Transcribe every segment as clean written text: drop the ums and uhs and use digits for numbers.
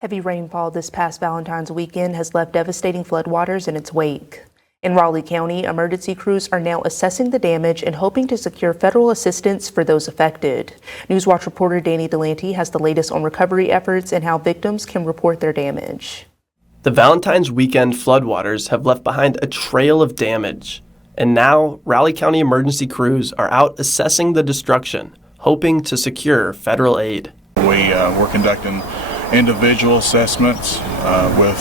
Heavy rainfall this past Valentine's weekend has left devastating floodwaters in its wake. In Raleigh County, emergency crews are now assessing the damage and hoping to secure federal assistance for those affected. Newswatch reporter Danny Delante has the latest on recovery efforts and how victims can report their damage. The Valentine's weekend floodwaters have left behind a trail of damage. And now, Raleigh County emergency crews are out assessing the destruction, hoping to secure federal aid. We're conducting individual assessments with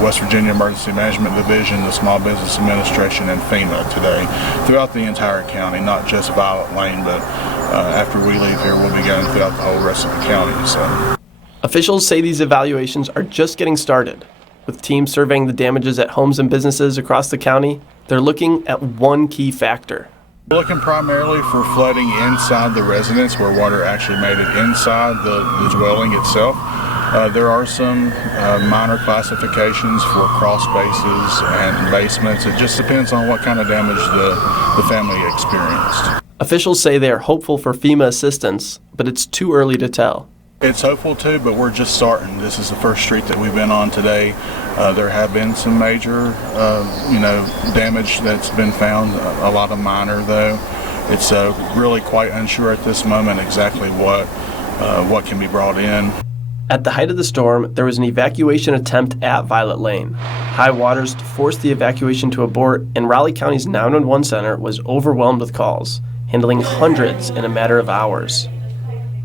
West Virginia Emergency Management Division, the Small Business Administration, and FEMA today throughout the entire county, not just Violet Lane, but after we leave here, we'll be going throughout the whole rest of the county. So, officials say these evaluations are just getting started. With teams surveying the damages at homes and businesses across the county, they're looking at one key factor. We're looking primarily for flooding inside the residence where water actually made it inside the dwelling itself. There are some minor classifications for crawl spaces and basements. It just depends on what kind of damage the family experienced. Officials say they are hopeful for FEMA assistance, but it's too early to tell. It's hopeful too, but we're just starting. This is the first street that we've been on today. There have been some major, damage that's been found. A lot of minor, though. It's really quite unsure at this moment exactly what can be brought in. At the height of the storm, there was an evacuation attempt at Violet Lane. High waters forced the evacuation to abort, and Raleigh County's 911 center was overwhelmed with calls, handling hundreds in a matter of hours.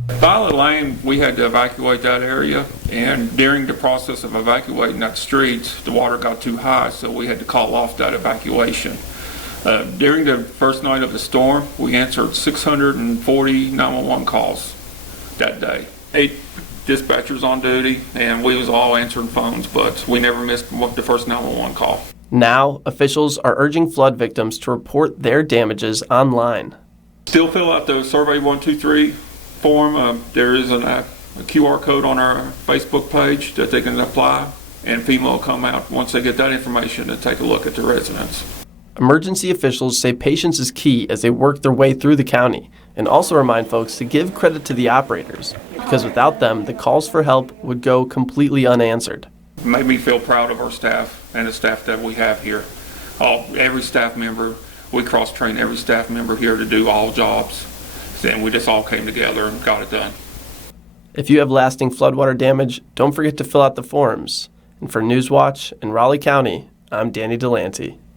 Violet Lane, we had to evacuate that area, and during the process of evacuating that street, the water got too high, so we had to call off that evacuation. During the first night of the storm, we answered 640 911 calls that day. 8 dispatchers on duty, and we was all answering phones, but we never missed the first 911 call. Now, officials are urging flood victims to report their damages online. Still fill out the Survey 123 form. There is a QR code on our Facebook page that they can apply, and FEMA will come out once they get that information to take a look at the residents. Emergency officials say patience is key as they work their way through the county, and also remind folks to give credit to the operators, because without them, the calls for help would go completely unanswered. It made me feel proud of our staff and the staff that we have here. Every staff member, we cross-train every staff member here to do all jobs, and we just all came together and got it done. If you have lasting floodwater damage, don't forget to fill out the forms. And for Newswatch in Raleigh County, I'm Danny Delante.